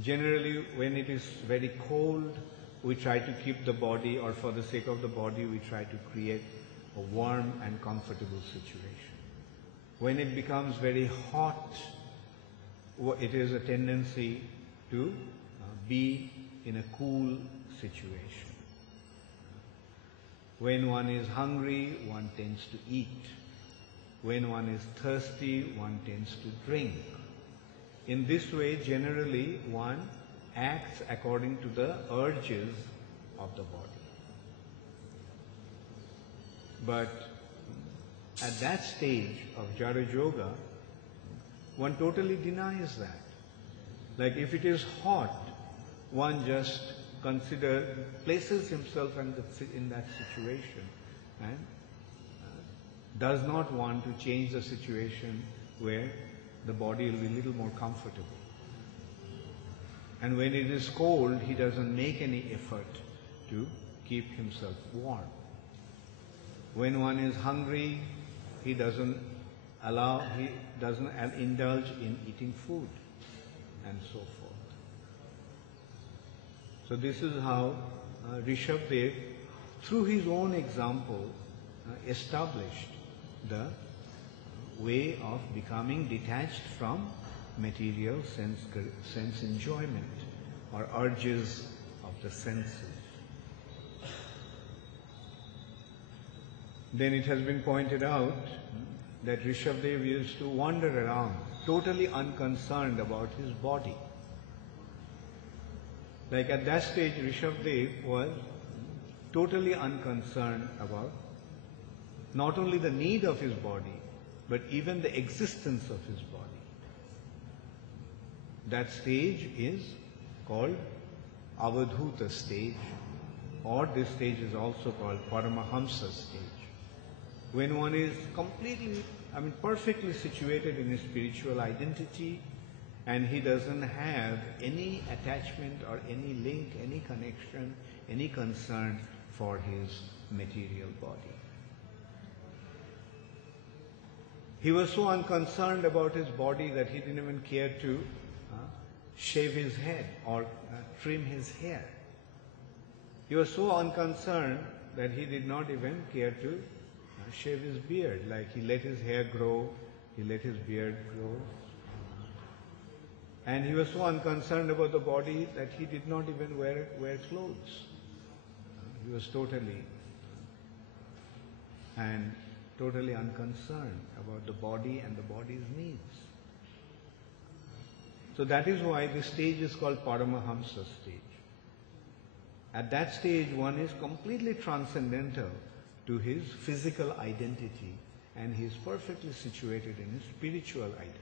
Generally, when it is very cold, we try to keep the body, or for the sake of the body, we try to create a warm and comfortable situation. When it becomes very hot, it is a tendency to be in a cool situation. When one is hungry, one tends to eat. When one is thirsty, one tends to drink. In this way, generally, one acts according to the urges of the body. But at that stage of Jara Yoga, one totally denies that. Like if it is hot, one just places himself in that situation and does not want to change the situation where the body will be a little more comfortable. And when it is cold, he doesn't make any effort to keep himself warm. When one is hungry, he doesn't indulge in eating food, and so forth. So this is how Rishabdev, through his own example, established the way of becoming detached from material sense enjoyment or urges of the senses. Then it has been pointed out that Rishabdev used to wander around, totally unconcerned about his body. Like at that stage, Rishabdev was totally unconcerned about not only the need of his body, but even the existence of his body. That stage is called Avadhuta stage, or this stage is also called Paramahamsa stage. When one is perfectly situated in his spiritual identity, and he doesn't have any attachment or any link, any connection, any concern for his material body. He was so unconcerned about his body that he didn't even care to shave his head or trim his hair. He was so unconcerned that he did not even care to shave his beard. Like he let his hair grow, he let his beard grow. And he was so unconcerned about the body that he did not even wear clothes. He was totally unconcerned about the body and the body's needs. So that is why this stage is called Paramahamsa stage. At that stage, one is completely transcendental to his physical identity, and he is perfectly situated in his spiritual identity.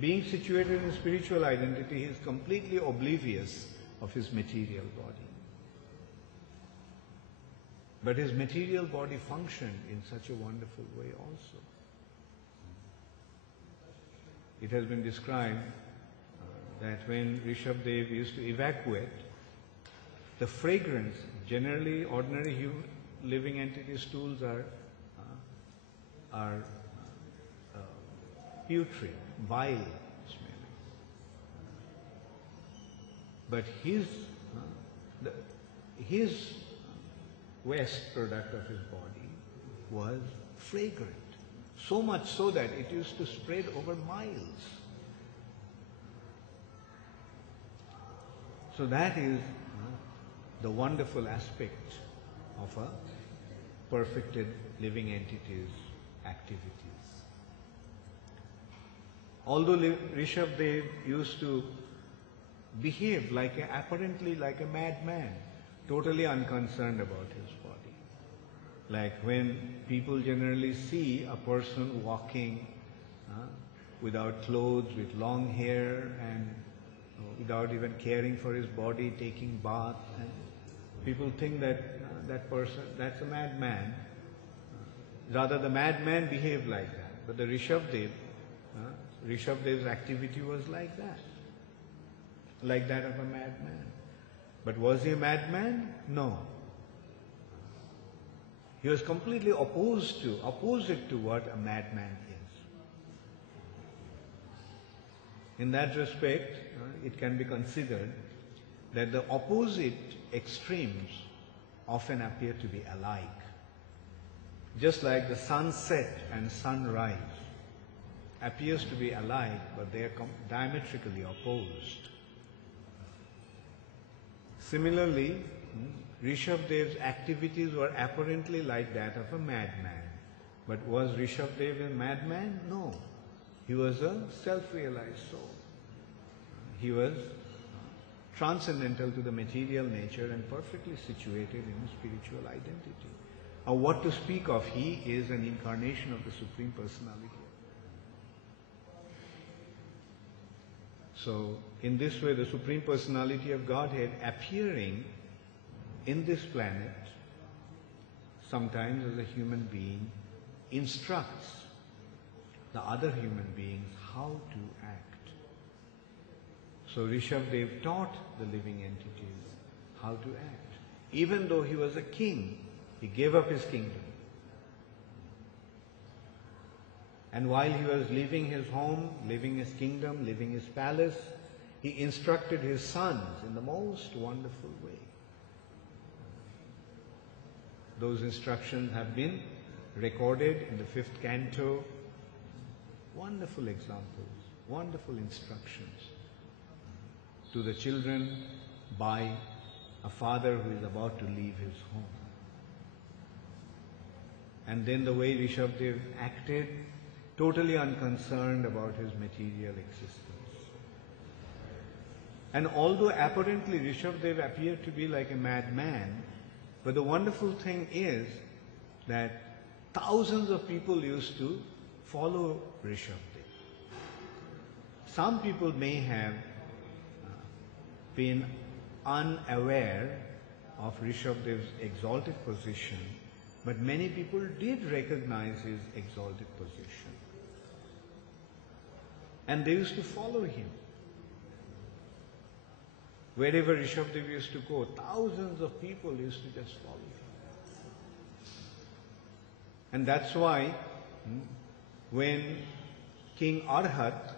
Being situated in spiritual identity, he is completely oblivious of his material body. But his material body functioned in such a wonderful way also. It has been described that when Rishabdev used to evacuate, the fragrance, generally ordinary living entity stools are putrid, vile smelling. But his waste product of his body was fragrant, so much so that it used to spread over miles. So that is the wonderful aspect of a perfected living entity's activities. Although Rishabdev used to behave apparently like a madman, totally unconcerned about his body. Like when people generally see a person walking without clothes, with long hair, and without even caring for his body, taking bath, and people think that that person, that's a madman. Rather, the madman behaved like that. But the Rishabdev's activity was like that of a madman. But was he a madman? No. He was completely opposite to what a madman is. In that respect, it can be considered that the opposite extremes often appear to be alike. Just like the sunset and sunrise appears to be alike, but they are diametrically opposed. Similarly, Rishabdev's activities were apparently like that of a madman. But was Rishabdev a madman? No. He was a self-realized soul. He was transcendental to the material nature and perfectly situated in his spiritual identity. Or what to speak of, he is an incarnation of the Supreme Personality. So, in this way, the Supreme Personality of Godhead appearing in this planet, sometimes as a human being, instructs the other human beings how to act. So Rishabdev taught the living entities how to act. Even though he was a king, he gave up his kingdom. And while he was leaving his home, leaving his kingdom, leaving his palace, he instructed his sons in the most wonderful way. Those instructions have been recorded in the 5th canto. Wonderful examples, wonderful instructions to the children by a father who is about to leave his home. And then the way Rishabdev acted, totally unconcerned about his material existence. And although apparently Rishabdev appeared to be like a madman, but the wonderful thing is that thousands of people used to follow Rishabdev. Some people may have been unaware of Rishabdev's exalted position, but many people did recognize his exalted position. And they used to follow him. Wherever Rishabdev used to go, thousands of people used to just follow him. And that's why when King Arhat,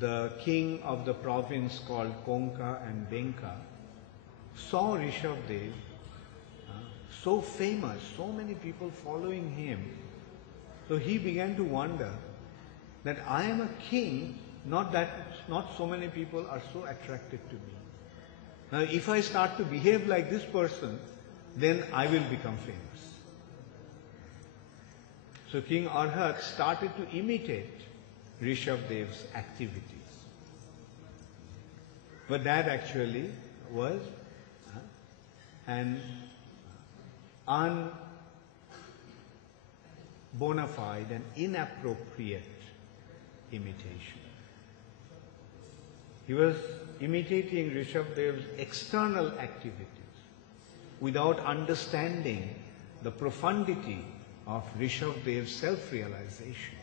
the king of the province called Konka and Benka, saw Rishabdev so famous, so many people following him, so he began to wonder that I am a king, not so many people are so attracted to me. Now if I start to behave like this person, then I will become famous. So King Arhat started to imitate Rishabdev's activities. But that actually was an unbona fide and inappropriate imitation. He was imitating Rishabdev's external activities without understanding the profundity of Rishabdev's self-realization,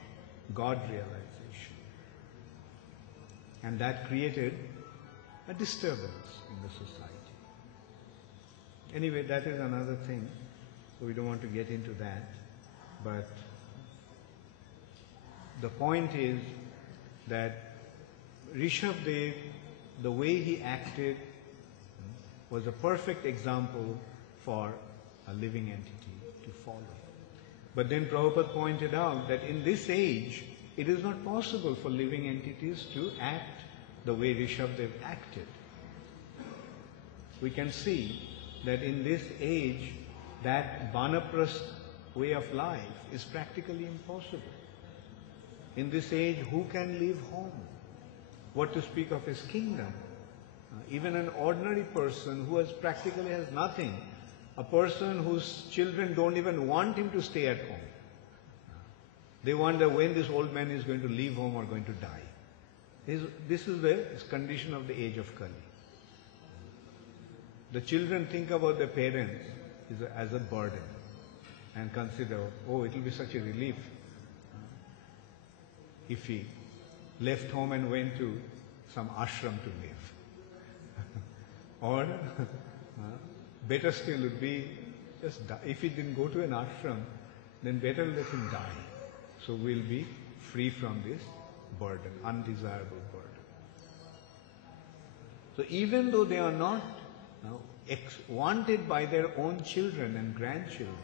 God-realization. And that created a disturbance in the society. Anyway, that is another thing, so we don't want to get into that. But the point is that Rishabdev, the way he acted, was a perfect example for a living entity to follow. But then Prabhupada pointed out that in this age, it is not possible for living entities to act the way Rishabdev acted. We can see that in this age, that Vanaprastha way of life is practically impossible. In this age, who can leave home? What to speak of his kingdom? Even an ordinary person who practically has nothing, a person whose children don't even want him to stay at home. They wonder when this old man is going to leave home or going to die. This is the condition of the age of Kali. The children think about their parents as a burden and consider, oh, it will be such a relief if he left home and went to some ashram to live. Or better still would be just die. If he didn't go to an ashram, then better let him die. So we'll be free from this burden, undesirable burden. So even though they are not wanted by their own children and grandchildren,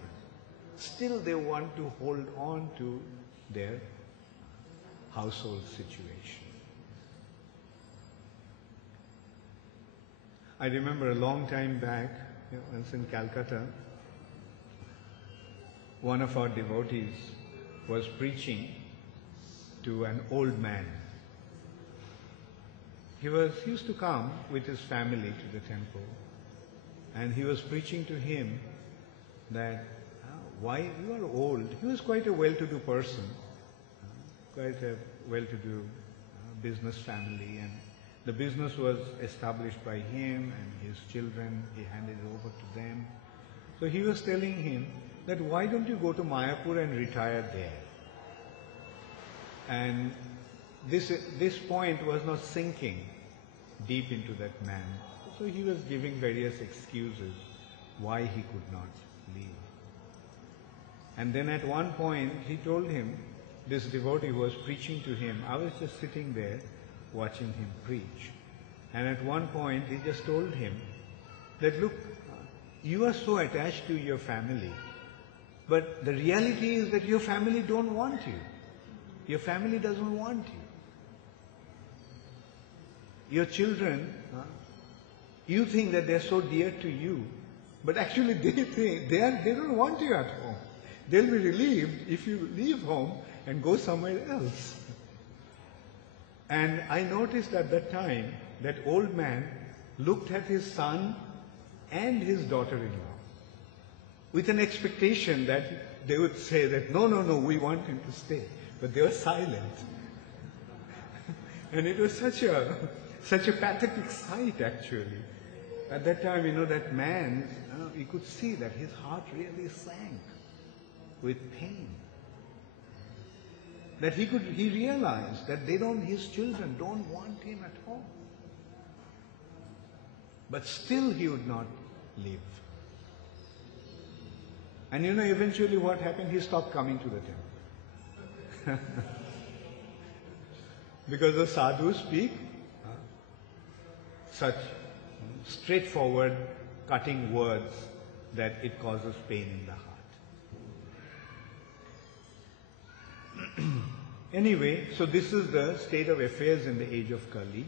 still they want to hold on to their household situation. I remember a long time back, once in Calcutta, one of our devotees was preaching to an old man. He used to come with his family to the temple, and he was preaching to him that why you are old. He was quite a well-to-do person, quite a well-to-do business family, and the business was established by him and his children. He handed it over to them. So he was telling him that why don't you go to Mayapur and retire there? And this point was not sinking deep into that man. So he was giving various excuses why he could not leave. And then at one point he told him, this devotee who was preaching to him, I was just sitting there watching him preach. And at one point he just told him that, look, you are so attached to your family, but the reality is that your family don't want you. Your family doesn't want you. Your children, you think that they're so dear to you, but actually they think they don't want you at home. They'll be relieved if you leave home and go somewhere else. And I noticed at that time that old man looked at his son and his daughter-in-law with an expectation that they would say that, no, we want him to stay. But they were silent. And it was such a pathetic sight, actually. At that time, that man, you could see that his heart really sank with pain. That he realized that his children don't want him at home. But still he would not leave. And eventually what happened? He stopped coming to the temple. Because the sadhus speak such straightforward, cutting words that it causes pain in the heart. Anyway, so this is the state of affairs in the age of Kali.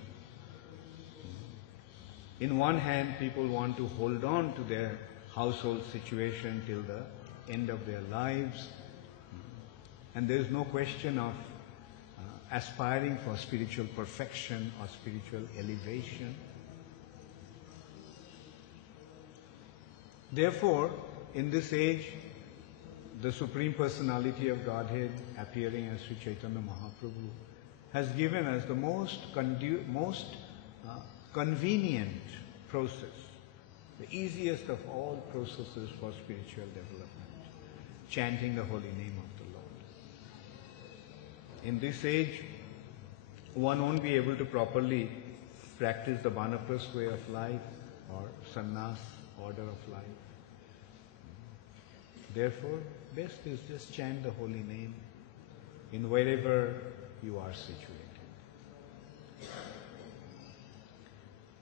In one hand, people want to hold on to their household situation till the end of their lives. And there is no question of aspiring for spiritual perfection or spiritual elevation. Therefore, in this age, the Supreme Personality of Godhead appearing as Sri Chaitanya Mahaprabhu has given us the most convenient process, the easiest of all processes for spiritual development, chanting the holy name of the Lord. In this age, one won't be able to properly practice the Vanaprastha way of life or sannyas order of life. Therefore, best is just chant the holy name in wherever you are situated.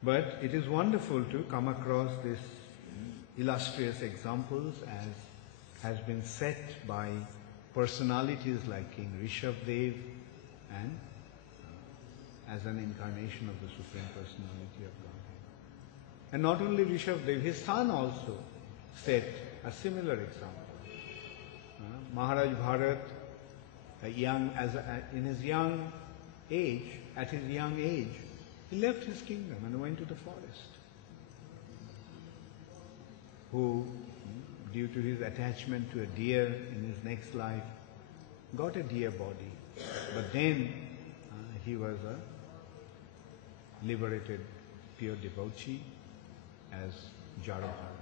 But it is wonderful to come across these illustrious examples as has been set by personalities like King Rishabdev and as an incarnation of the Supreme Personality of Godhead. And not only Rishabdev, his son also set a similar example. Maharaj Bharat, in his young age, at his young age, he left his kingdom and went to the forest. Who, due to his attachment to a deer in his next life, got a deer body. But then he was a liberated pure devotee as Jaru Bharat.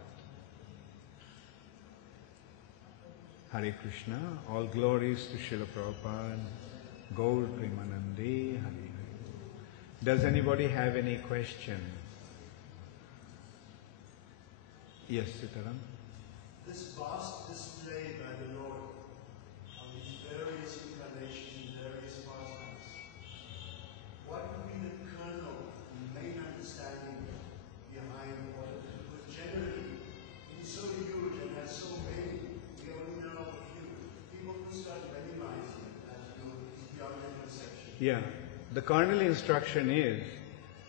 Hare Krishna, all glories to Srila Prabhupada, Gaur Premanande, Hare Hare. Does anybody have any question? Yes, Sitaram. This vast display by the Lord of his various incarnations in various pastimes, Yeah, the carnal instruction is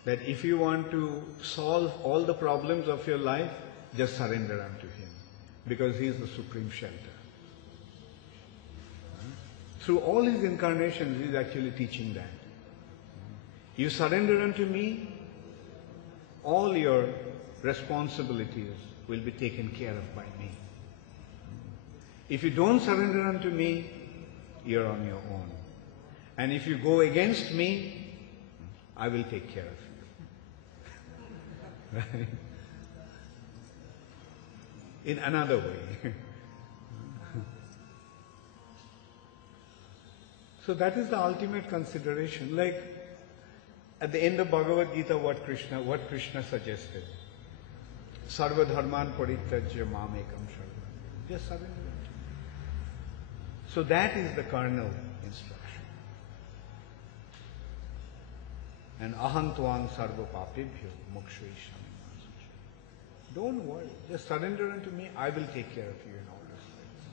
that if you want to solve all the problems of your life, just surrender unto Him, because He is the supreme shelter. Through all His incarnations, He is actually teaching that. You surrender unto me, all your responsibilities will be taken care of by me. If you don't surrender unto me, you're on your own. And if you go against me, I will take care of you. Right? In another way. So that is the ultimate consideration. Like at the end of Bhagavad Gita, what Krishna suggested. Sarva dharman parityajya mam ekam sharanam. Just surrender unto me. So that is the carnal instruction. And aham tvang sarva papibhyo mokshayishami. Don't worry, just surrender unto me, I will take care of you in all respects.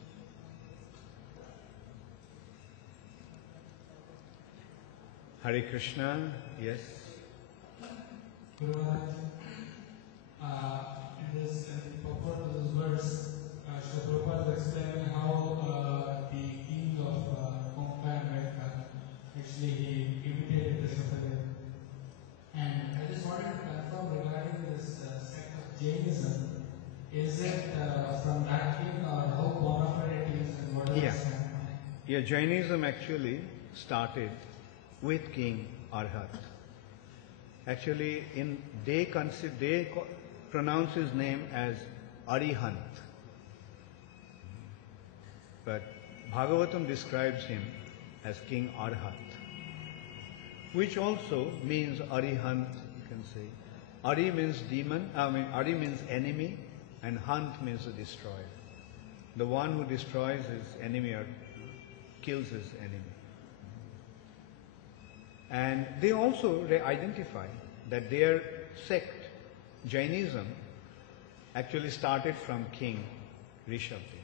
Hare Krishna, yes. Guru Maharaj, in purport to this verse, Srila Prabhupada is explaining how the king of Konkan, actually he imitated the Shukadeva. And I just wanted to confirm regarding this sect of Jainism, is it from that king or how bona fide it is and what is the standpoint? Yeah, Jainism actually started with King Arhat. Actually, they pronounce his name as Arihant. But Bhagavatam describes him as King Arhat, which also means Arihant, you can say. Ari means demon, Ari means enemy, and Hant means a destroyer. The one who destroys his enemy or kills his enemy. And they also identify that their sect, Jainism, actually started from King Rishabdev.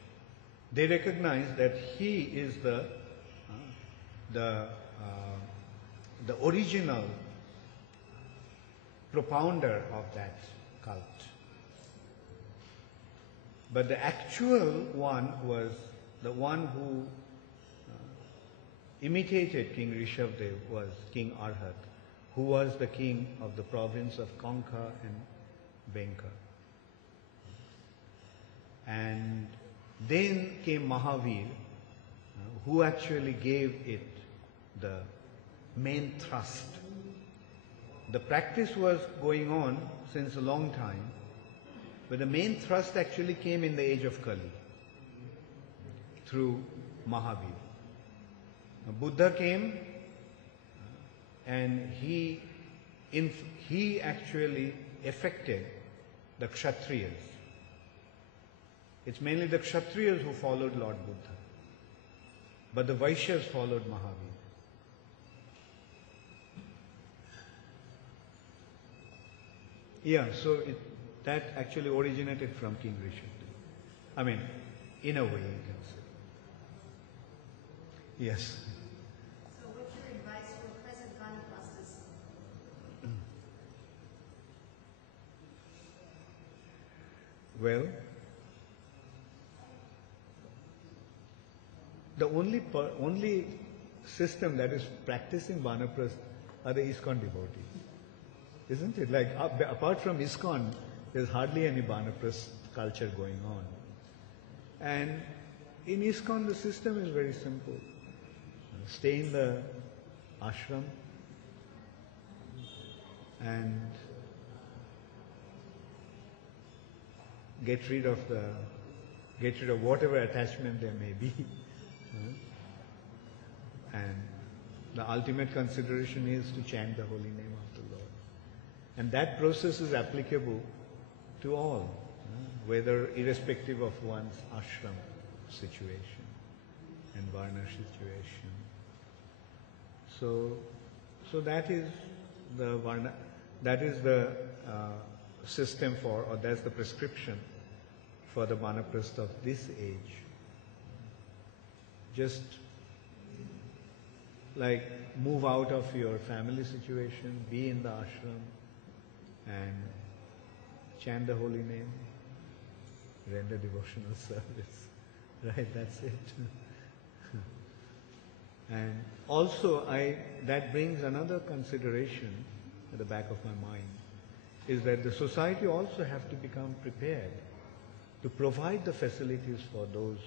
They recognize that he is the original propounder of that cult. But the actual one was the one who imitated King Rishabdev was King Arhat, who was the king of the province of Kanka and Benka. And then came Mahavir, who actually gave it the main thrust. The practice was going on since a long time, but the main thrust actually came in the age of Kali through Mahavir. Buddha came and he actually affected the Kshatriyas. It's mainly the Kshatriyas who followed Lord Buddha, but the Vaishyas followed Mahavir. Yeah, so that actually originated from King Rishabdev. I mean, in a way you can say. Yes. So what's your advice for present Vanapastas? Well, the only system that is practicing Vanaprastha are the ISKCON devotees. Isn't it? Like, apart from ISKCON, there's hardly any Vanaprastha culture going on. And in ISKCON, the system is very simple. Stay in the ashram and get rid of whatever attachment there may be. And the ultimate consideration is to chant the holy name of the Lord. And that process is applicable to all, whether irrespective of one's ashram situation and varna situation. So that is the varna, that is the system for, or that's the prescription for the Vanaprastha of this age. Just like move out of your family situation, be in the ashram and chant the holy name, render devotional service. Right, that's it. And also that brings another consideration at the back of my mind, is that the society also have to become prepared to provide the facilities for those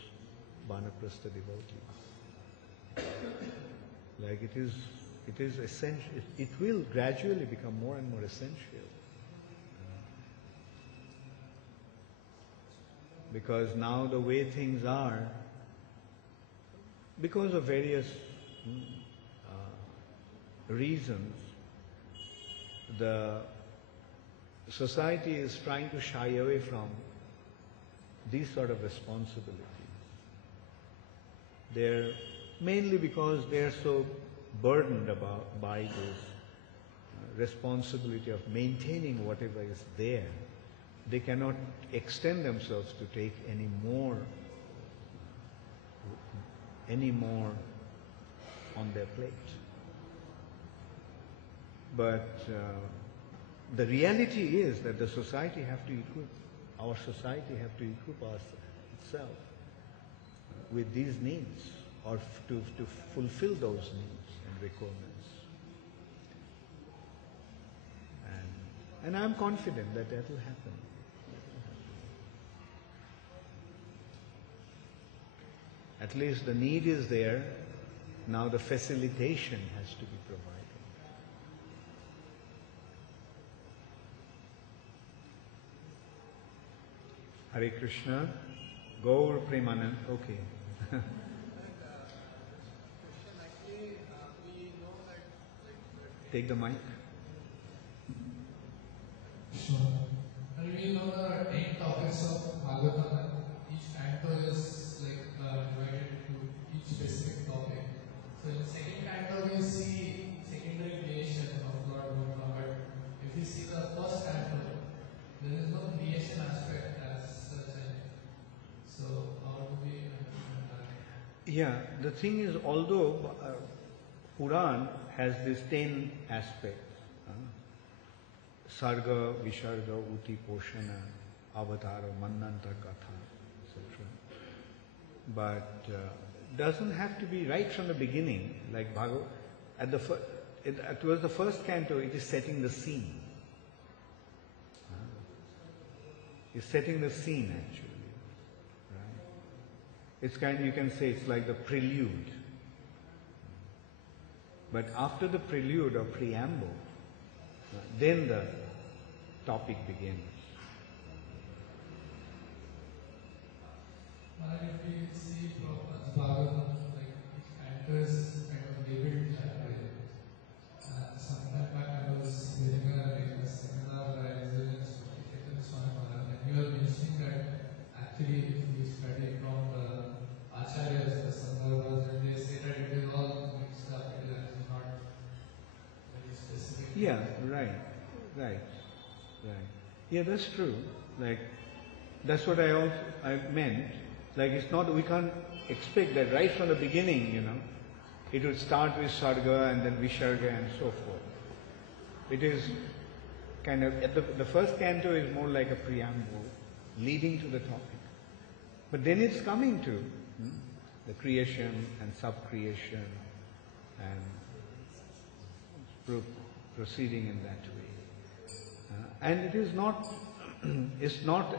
Vanaprastha devotees. Like it is essential, it will gradually become more and more essential. Because now the way things are, because of various reasons, the society is trying to shy away from these sort of responsibilities. They're mainly because they're so burdened by this responsibility of maintaining whatever is there. They cannot extend themselves to take any more on their plate. But the reality is that the society have to equip, our society have to equip itself with these needs, or to fulfill those needs and requirements. And I'm confident that that will happen. At least the need is there. Now the facilitation has to be provided. Hare Krishna. Gaur Premanand. Okay. Take the mic. Sure. And we know there are 8 topics of Bhagavatam, and each canto is divided into each specific topic. So in second canto we see secondary creation of Lord Brahma, but if we see the first canto, there is no creation aspect as such in it. So how do we understand that? Yeah, the thing is, although Puran has these 10 aspects, Sarga, Visarga, Uti, Poshana, Avatara, Mananta, Katha, etc. But doesn't have to be right from the beginning, like Bhagavad. Towards the first canto, it is setting the scene. It's setting the scene actually. Right? It's you can say it's like the prelude. But after the prelude or preamble, then the topic begins. Well, if we see Prabhupada's Bhagavatam, each canto is kind of labeled that way. Sometime back I was hearing a seminar by Bhakti Charu Swami, and you were mentioning that actually if we study from the Acharyas, the Sandarbhas, and they say that it is all mixed up, it is actually not very specific. Yeah, right. Yeah, that's true. That's what I meant. It's not, we can't expect that right from the beginning, it would start with Sarga and then Visarga and so forth. It is kind of, the first canto is more like a preamble, leading to the topic. But then it's coming to the creation and sub-creation and proceeding in that way. And it is not, it's not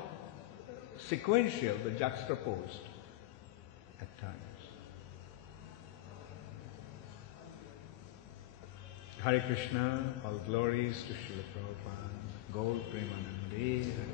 sequential, but juxtaposed at times. Hare Krishna, all glories to Srila Prabhupada, Gaur Premanande, Hare